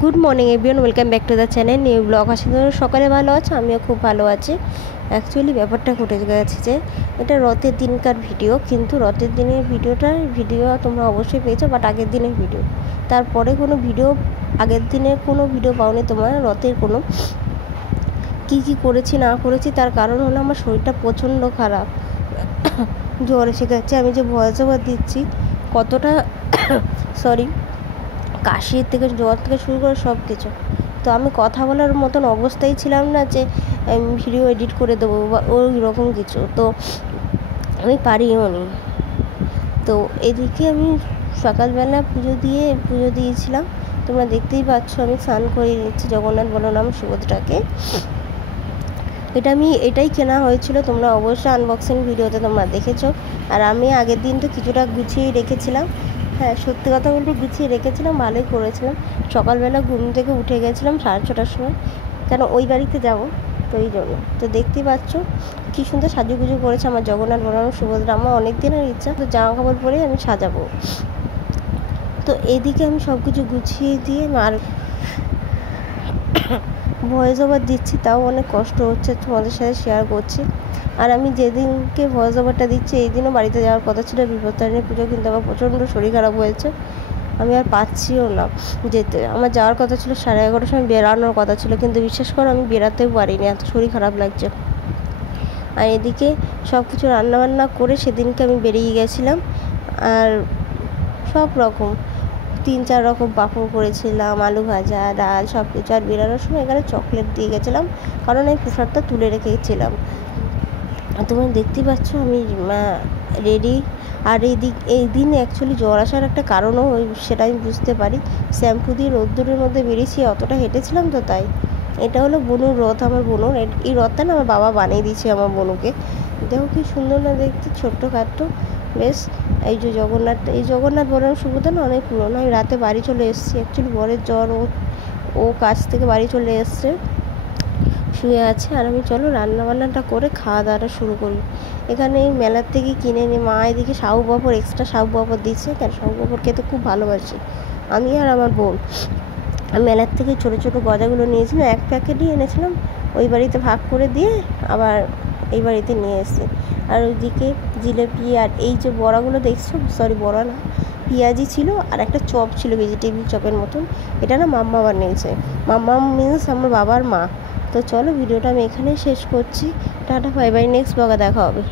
Good morning everyone, welcome back to the channel new blog. আশা করি সকালে ভালো আছে, আমিও খুব ভালো আছি। অ্যাকচুয়ালি ব্যাপারটা ঘটে গেছে যে এটা রথের দিনকার ভিডিও, কিন্তু রথের দিনের ভিডিও তোমরা অবশ্যই পেয়েছো, বাট আগের দিনের ভিডিও। তারপরে কোনো ভিডিও, আগের দিনের কোনো ভিডিও পাওনি তোমরা রথের কোনো। কী করেছি না করেছি তার কারণ হলো আমার শরীরটা প্রচণ্ড খারাপ, জ্বর এসে গেছে। আমি যে ভয়েস ওভার দিচ্ছি কতটা সরি, কাশির থেকে জ্বর থেকে শুরু করে সব কিছু, তো আমি কথা বলার মতন অবস্থায় ছিলাম না যে ভিডিও এডিট করে দেবো বা ওই রকম কিছু, তো আমি পারিও নি। তো এদিকে আমি সকালবেলা পুজো দিয়েছিলাম, তোমরা দেখতেই পাচ্ছ আমি স্নান করে নিচ্ছি জগন্নাথ বলরাম সুভদ্রাকে। এটাই কেনা হয়েছিল, তোমরা অবশ্যই আনবক্সিং ভিডিওতে তোমরা দেখেছো। আর আমি আগের দিন তো কিছুটা গুছিয়েই রেখেছিলাম, হ্যাঁ সত্যি কথা বলতে গুছিয়ে রেখেছিলাম, ভালোই করেছিলাম। সকালবেলা ঘুম থেকে উঠে গেছিলাম 6:30টার সময়, কেন ওই বাড়িতে যাব, তো এই জন্য। তো দেখতেই পাচ্ছ কী সুন্দর সাজুগুজু করেছে আমার জগন্নাথ বলরাম সুভদ্রা। আমার অনেক দিনের ইচ্ছা, তো জামা কাপড় পরে আমি সাজাবো। তো এদিকে আমি সব কিছু গুছিয়ে দিয়ে আর ভয়েস ওভার দিচ্ছি, তাও অনেক কষ্ট হচ্ছে, তোমাদের সাথে শেয়ার করছি। আর আমি যেদিনকে ভয়েস ওভারটা দিচ্ছি এই দিনও বাড়িতে যাওয়ার কথা ছিল বিপত্তারিণী পুজো, কিন্তু আমার প্রচণ্ড শরীর খারাপ হয়েছে, আমি আর পাচ্ছিও না যেতে। আমার যাওয়ার কথা ছিল 11:30টার সময়, বেরানোর কথা ছিল, কিন্তু বিশ্বাস করো আমি বেরাতেও পারিনি, এত শরীর খারাপ লাগছে। আর এদিকে সব কিছু রান্নাবান্না করে সেদিনকে আমি বেরিয়ে গেছিলাম, আর সব রকম 3-4 রকম পাঁপড় করেছিলাম, আলু ভাজা, ডাল, সব কিছু। আর বেরোনোর সময় এখানে চকলেট দিয়ে গেছিলাম, কারণ আমি প্রসাদটা তুলে রেখেছিলাম। তোমরা দেখতেই পাচ্ছ আমি রেডি। আর এই দিন অ্যাকচুয়ালি জ্বর আসার একটা কারণও সেটা আমি বুঝতে পারি। শ্যাম্পু দিয়ে রোদ্দুরের মধ্যে বেরিয়েছি, অতটা হেঁটেছিলাম, তো তাই। এটা হলো বনুর রথ, আমার বনুর। এই রথটা না আমার বাবা বানিয়ে দিয়েছে আমার বনুকে। দেখো কি সুন্দর না দেখতে, ছোট্ট খাট্ট বেশ। এই যে জগন্নাথ বলরাম সুভদ্রা না অনেক পুরনো। আমি রাতে বাড়ি চলে এসেছি, অ্যাকচুয়ালি বরের জ্বর, ও কাজ থেকে বাড়ি চলে এসছে, শুয়ে আছে। আর আমি চলো রান্নাবান্নাটা করে খাওয়া দাওয়াটা শুরু করি। এখানে মেলার থেকে কিনে নিয়ে মা এদিকে সাবু পাঁপড়, এক্সট্রা সাবু পাঁপড় দিচ্ছে, কেন সাবু পাঁপড় খেতে খুব ভালোবাসি আমি আর আমার বোন। মেলার থেকে ছোটো ছোটো গজাগুলো নিয়েছিলাম, এক প্যাকেটই এনেছিলাম, ওই বাড়িতে ভাগ করে দিয়ে আবার এই বাড়িতে নিয়ে এসেছি। আর ওইদিকে জিলেপি আর এই যে বড়াগুলো দেখছো, সরি বড়া না, পেঁয়াজি ছিল, আর একটা চপ ছিল ভেজিটেবিল চপের মতন, এটা না মাম্মা বানিয়েছে। মাম্মা মিন্স আমার বাবার মা। তো চলো ভিডিওটা আমি এখানেই শেষ করছি, টাটা, বাই বাই, নেক্সট ব্লগে দেখা হবে।